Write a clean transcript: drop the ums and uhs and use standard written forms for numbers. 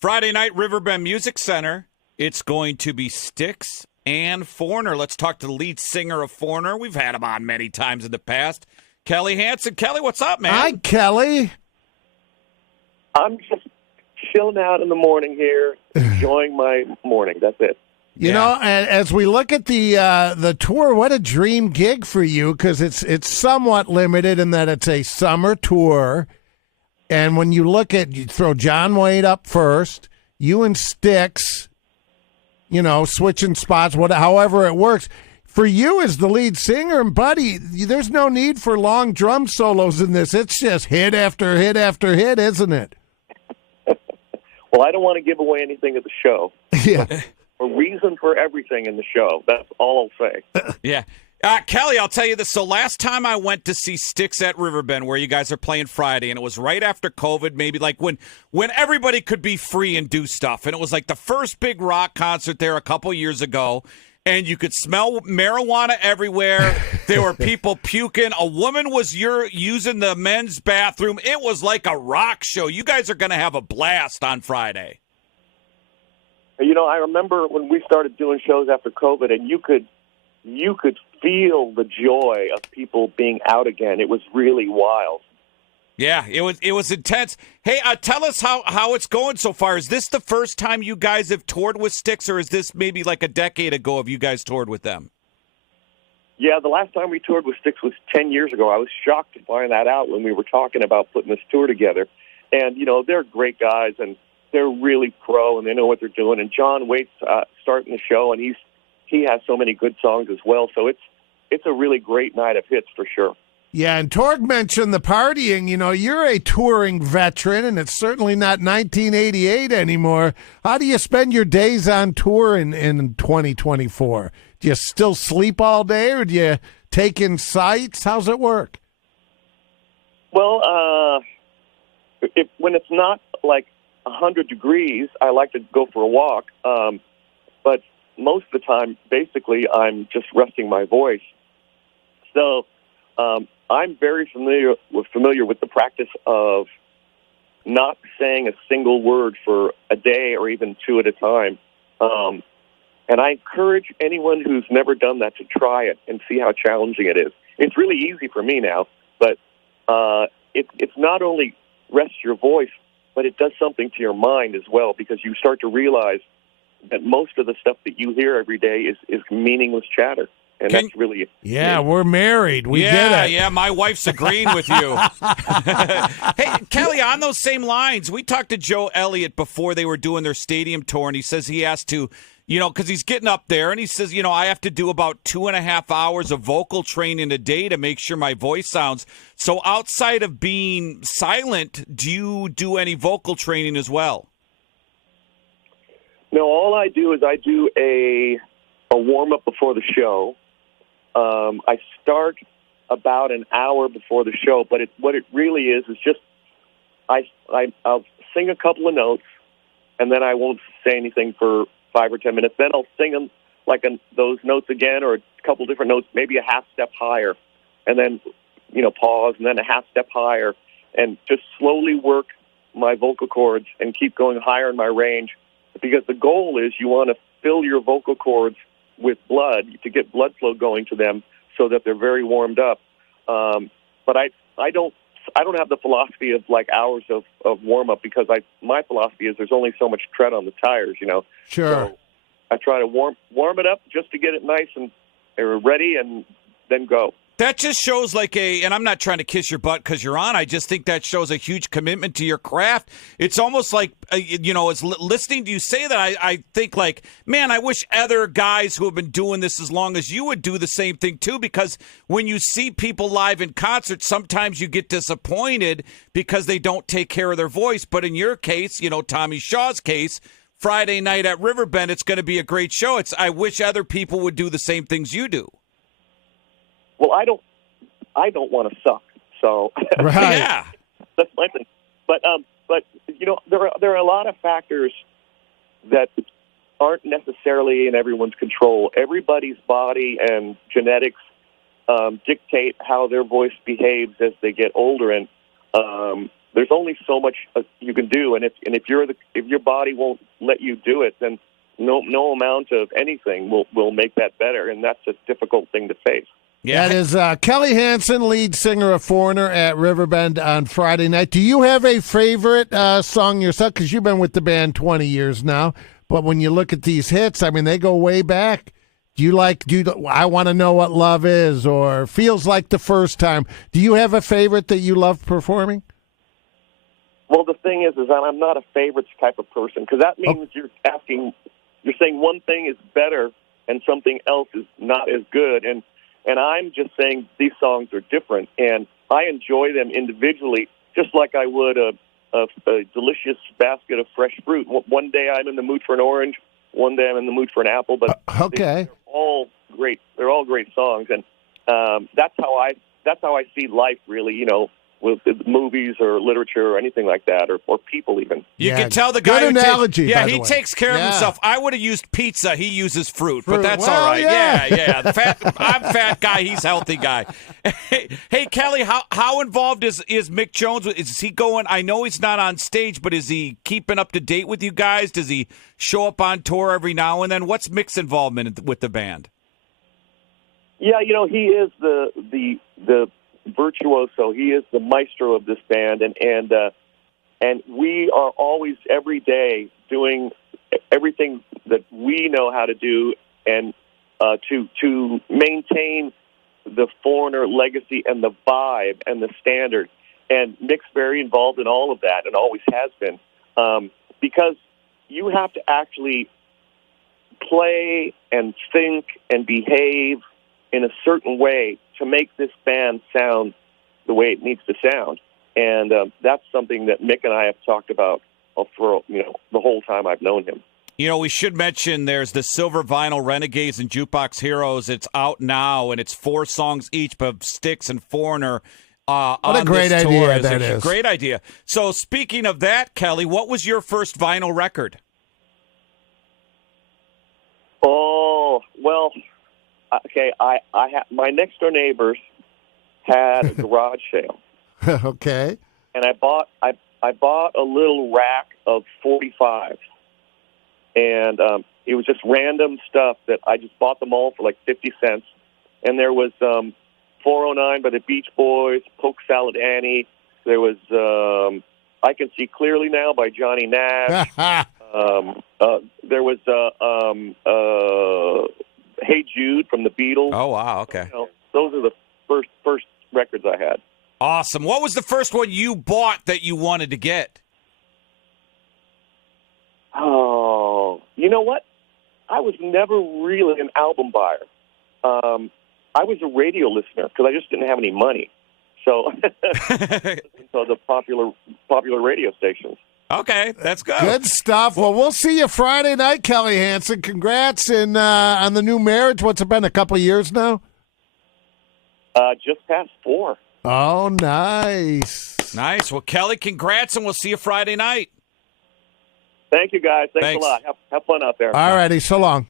Friday night, Riverbend Music Center. It's going to be Styx and Foreigner. Let's talk to the lead singer of Foreigner. We've had him on many times in the past. Kelly Hansen. Kelly, what's up, man? Hi, Kelly. I'm just chilling out in the morning here, enjoying my morning. That's it. You know, as we look at the tour, what a dream gig for you, because it's somewhat limited in that it's a summer tour. And when you look at, you throw John Wayne up first, you and Styx, you know, switching spots, however it works. For you as the lead singer, and buddy, there's no need for long drum solos in this. It's just hit after hit after hit, isn't it? Well, I don't want to give away anything at the show. Yeah. A reason for everything in the show. That's all I'll say. Yeah. Kelly, I'll tell you this. So last time I went to see Styx at Riverbend, where you guys are playing Friday, and it was right after COVID, maybe like when everybody could be free and do stuff. And it was like the first big rock concert there a couple years ago. And you could smell marijuana everywhere. There were people puking. A woman was using the men's bathroom. It was like a rock show. You guys are going to have a blast on Friday. You know, I remember when we started doing shows after COVID, and you could feel the joy of people being out again. It was really wild. Yeah, it was intense. Hey, tell us how it's going so far. Is this the first time you guys have toured with Styx, or is this maybe like a decade ago have you guys toured with them? Yeah, the last time we toured with Styx was 10 years ago. I was shocked to find that out when we were talking about putting this tour together. And, you know, they're great guys, and they're really pro, and they know what they're doing. And John Waite's starting the show, and he has so many good songs as well. So it's a really great night of hits for sure. Yeah, and Torg mentioned the partying. You know, you're a touring veteran, and it's certainly not 1988 anymore. How do you spend your days on tour in 2024? Do you still sleep all day, or do you take in sights? How's it work? Well, when it's not like 100 degrees, I like to go for a walk. But most of the time, basically, I'm just resting my voice. So I'm very familiar with the practice of not saying a single word for a day or even two at a time. And I encourage anyone who's never done that to try it and see how challenging it is. It's really easy for me now, but it's not only rests your voice, but it does something to your mind as well, because you start to realize that most of the stuff that you hear every day is meaningless chatter. And that's really... Yeah, we're married. We get it. Yeah, my wife's agreeing with you. Hey, Kelly, on those same lines, we talked to Joe Elliott before they were doing their stadium tour, and he says he has to, you know, because he's getting up there, and he says, you know, I have to do about 2.5 hours of vocal training a day to make sure my voice sounds. So outside of being silent, do you do any vocal training as well? No, all I do is I do a warm-up before the show. I start about an hour before the show, but what it really is just I'll sing a couple of notes, and then I won't say anything for 5 or 10 minutes. Then I'll sing them like those notes again, or a couple different notes, maybe a half step higher, and then, you know, pause, and then a half step higher, and just slowly work my vocal cords and keep going higher in my range, because the goal is you want to fill your vocal cords with blood to get blood flow going to them so that they're very warmed up. But I don't have the philosophy of like hours of warm up, because my philosophy is there's only so much tread on the tires, you know. Sure. So I try to warm it up just to get it nice and ready, and then go. That just shows and I'm not trying to kiss your butt because you're on. I just think that shows a huge commitment to your craft. It's almost like, you know, it's listening to you say that. I think like, man, I wish other guys who have been doing this as long as you would do the same thing too, because when you see people live in concert, sometimes you get disappointed because they don't take care of their voice. But in your case, you know, Tommy Shaw's case, Friday night at Riverbend, it's going to be a great show. I wish other people would do the same things you do. Well, I don't want to suck, so right. Yeah, that's my thing. But you know, there are a lot of factors that aren't necessarily in everyone's control. Everybody's body and genetics dictate how their voice behaves as they get older, and there's only so much you can do, and if your body won't let you do it, then no amount of anything will make that better, and that's a difficult thing to face. Yeah. That is Kelly Hansen, lead singer of Foreigner, at Riverbend on Friday night. Do you have a favorite song yourself? Because you've been with the band 20 years now, but when you look at these hits, I mean, they go way back. I Want to Know What Love Is, or Feels Like the First Time? Do you have a favorite that you love performing? Well, the thing is that I'm not a favorites type of person, because that means you're saying one thing is better and something else is not as good, and I'm just saying these songs are different, and I enjoy them individually, just like I would a delicious basket of fresh fruit. One day I'm in the mood for an orange, one day I'm in the mood for an apple, but okay. They're all great. They're all great songs, and that's how I see life, really. With movies or literature or anything like that, or people even. You can tell the guy. Good analogy. He takes care of himself. I would have used pizza. He uses fruit, but that's well, all right. Yeah. I'm fat guy. He's healthy guy. Hey, Kelly, how involved is Mick Jones? Is he going? I know he's not on stage, but is he keeping up to date with you guys? Does he show up on tour every now and then? What's Mick's involvement with the band? Yeah, he is the virtuoso. He is the maestro of this band, and we are always every day doing everything that we know how to do, and to maintain the Foreigner legacy and the vibe and the standard. And Mick's very involved in all of that, and always has been, because you have to actually play and think and behave in a certain way to make this band sound the way it needs to sound. And that's something that Mick and I have talked about for the whole time I've known him. We should mention there's the Silver Vinyl Renegades and Jukebox Heroes. It's out now, and it's 4 songs each of Styx and Foreigner what a great idea that is. Great idea. So speaking of that, Kelly, what was your first vinyl record? Oh, well... Okay, I my next door neighbors had a garage sale. Okay. And I bought a little rack of 45s, and it was just random stuff that I just bought them all for like 50 cents. And there was 409 by the Beach Boys, Polk Salad Annie. There was I Can See Clearly Now by Johnny Nash. There was Hey Jude from the Beatles. Oh, wow, okay. Those are the first records I had. Awesome. What was the first one you bought that you wanted to get? Oh, you know what? I was never really an album buyer. I was a radio listener because I just didn't have any money. So, so the popular radio stations. Okay, that's good. Good stuff. Well, we'll see you Friday night, Kelly Hansen. Congrats on the new marriage. What's it been, a couple of years now? Just past 4. Oh, nice. Nice. Well, Kelly, congrats, and we'll see you Friday night. Thank you, guys. Thanks a lot. Have fun out there. All righty. So long.